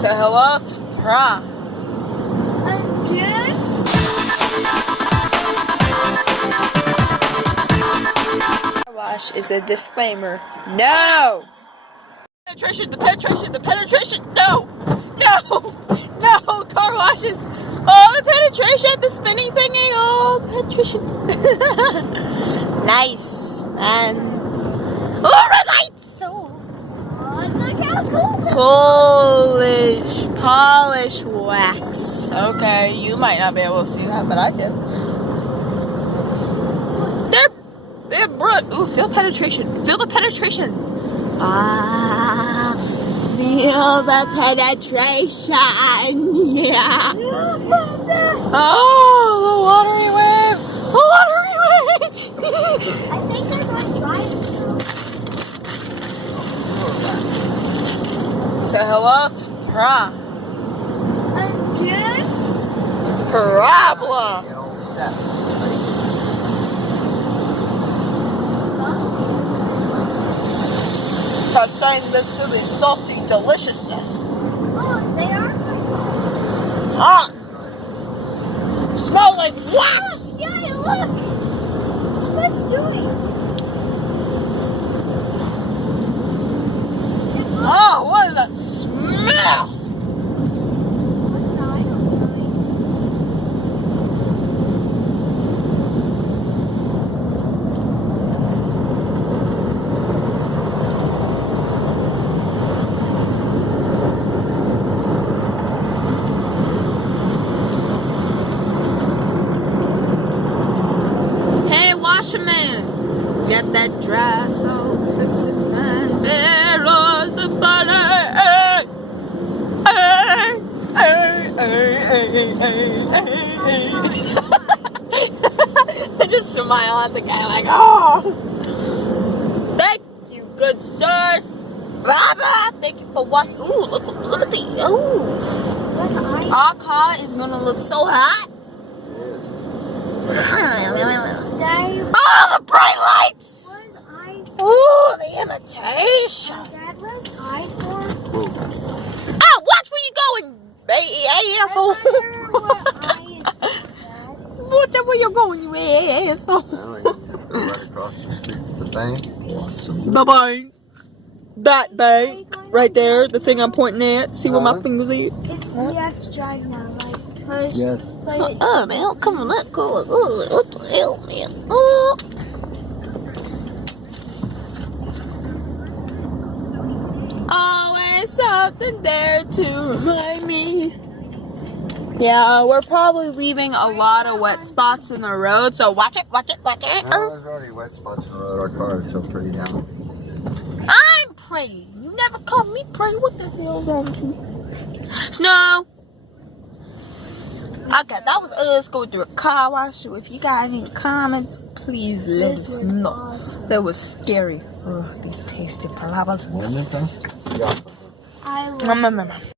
Say hello to prom. Again? Wash is a disclaimer. No! The penetration, no! No! No! Car washes! Oh, the penetration, the spinning thingy, oh, penetration. Nice, man. Oh, red lights! Oh, Look how cool polish wax. Okay, you might not be able to see that, but I can. They're ooh, feel penetration. Feel the penetration. Ah, feel the penetration. Yeah. Oh, the watery wave. The watery wave. I think they're going to drive now. Say hello to prom. Again? Problem. Saying this food is salty deliciousness. Oh, they are? Ah! Smells like wax! Oh, yeah, look! Look what it's doing. Oh, what is that smell? What's that? I don't know. Washerman, get that dry salt, 69 barrels of butter. Hey, hey, hey, hey, hey, I just smile at the guy like, oh, thank you, good sirs. Blah, blah. Thank you for watching. Ooh, look at the, ooh. Our car is gonna look so hot. Oh, the bright lights! Oh, the imitation! Dad, what is I for? Oh, watch where you going, asshole! Watch out where you're going, you asshole! Right across the street, the bank. The bank! That bank! Right there, the thing I'm pointing at. See where my fingers are? We have to drive now, like, cause, Yes. Oh, man, come on, let go. Oh, what the hell, man? Oh! Always something there to remind me. Yeah, we're probably leaving a lot of wet spots in the road, so watch it. No, there's already wet spots in the road. Our car is so pretty now. I'm pretty. You never called me pretty. What the hell wrong with you? Snow! Okay, that was us going through a car wash. So if you got any comments, please let us know. awesome. That was scary. Oh, these tasty palabras. Yeah. I love